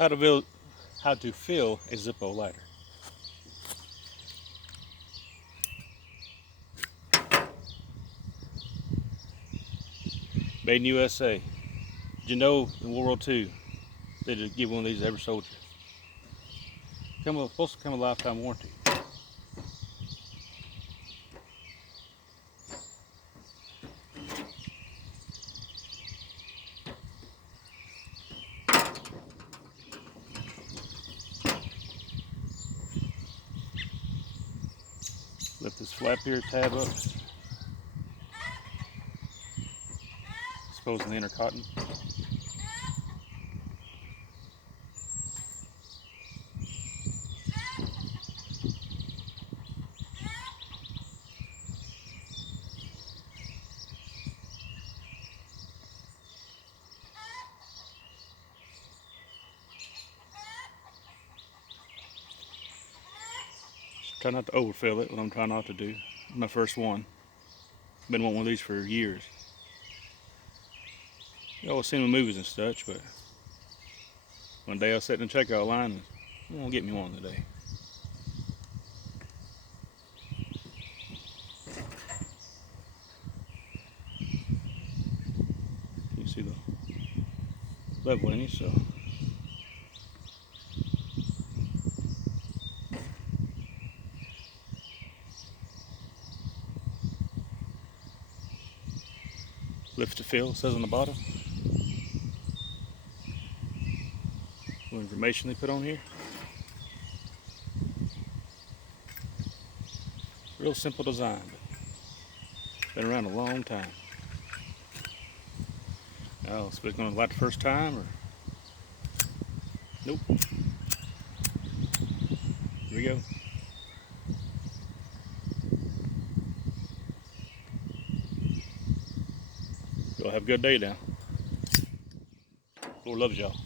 How to build, how to fill a Zippo lighter. Made in USA. Did you know in World War II they did give one of these to every soldier? Supposed to come a lifetime warranty. Lift this flap here, tab up. Exposing the inner cotton. Try not to overfill it, what I'm trying not to do. My first one. Been wanting one of these for years. You always see them in movies and such, but one day I was sitting in the checkout line and I'm gonna get me one today. You see the level in it, so. Lift to fill, it says on the bottom. What information they put on here. Real simple design, but been around a long time. Oh, so it's gonna light the first time or? Nope. Here we go. Y'all have a good day now. Lord loves y'all.